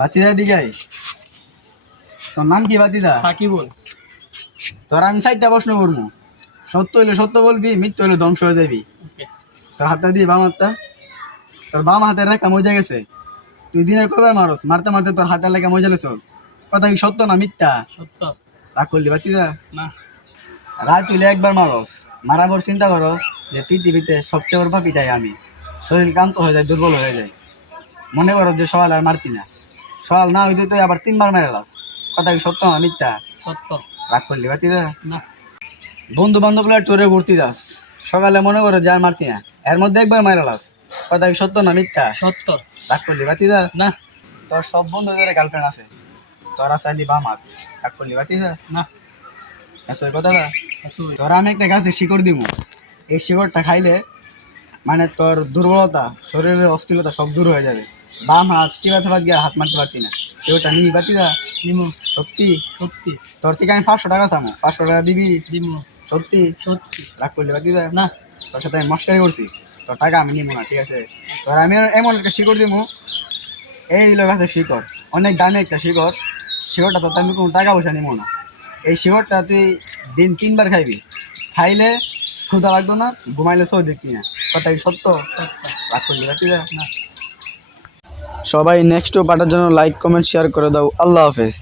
বাতিদা দিগাই তোর নাম কি বাতিদা? সাকিবুল। তোর আমি 4টা প্রশ্ন করবো, সত্য হইলে সত্য বলবি, মিথ্যা হইলে ধ্বংস হয়ে যাবি। ওকে। তোর হাতটা দিয়ে বাম হাতটা, তোর বাম হাতের রেখা মজা গেছে। তুই দিনে কয়বার মারস? মারতে মারতে তোর হাতের লেখা মজা গেছস। কথা কি সত্য না মিথ্যা? সত্য। রাগ করলি বাতিদা? না। রাত হইলে একবার মারস, মারার পর চিন্তা করস যে পৃথিবীতে সবচেয়ে বড় পাপিটাই আমি। শরীর ক্লান্ত হয়ে যায়, দুর্বল হয়ে যায়, মনে করো যে সকাল আর মারতি না। সকাল না হইতে তুই আবার 3বার মেরে লাস। কথা কি সত্য না মিথ্যা? সত্য। রাগ করলি বাতিদা? না। বন্ধু বান্ধব ট্যুরে ঘুরতে যাস, সকালে মনে করো যে আর মারতি না, এর মধ্যে একবার মেরে লাস। কথা কি সত্য না মিথ্যা? সত্য। রাগ করলি বাতিদা? না। তোর সব বন্ধুদের গার্লফ্রেন্ড আছে, তোরা চাইলি বাম হাত। রাগ করলি বাতিদা? না। আচ্ছা ওই কথাটা, আসলে তোরা আমি একটা গাছে শিকড় দিব, এই শিকড়টা খাইলে মানে তোর দুর্বলতা, শরীরের অস্থিরতা সব দূর হয়ে যাবে। বাম হাত চিবা চাপা গিয়ে হাত মারতে পারতি না, শিকড়টা নিবি বাতিদা? নিমু। সত্যি? সত্যি। তোর থেকে আমি 500 টাকা চামো, 500 টাকা দিবি? দিমু। সত্যি? সত্যি। রাগ করলি বাতিদা? না। তোর সাথে আমি মস্কারি করছি, তোর টাকা আমি নিবো না, ঠিক আছে? তোর আমি এমন একটা শিকড় দিব, এই লোক আছে শিকড়, অনেক দামি একটা শিকড়। শিকড়টা তো আমি কোনো টাকা পয়সা নিবো না। এই শিকড়টা তুই দিন 3বার খাইবি, খাইলে ক্ষুধা লাগতো না, ঘুমাইলে সব দেখবি না। কথা কি সত্য? সত্য। রাগ করলি বাতিদা? না। সবাই নেক্সট পার্টের জন্য লাইক কমেন্ট শেয়ার করে দাও। আল্লাহ হাফেজ।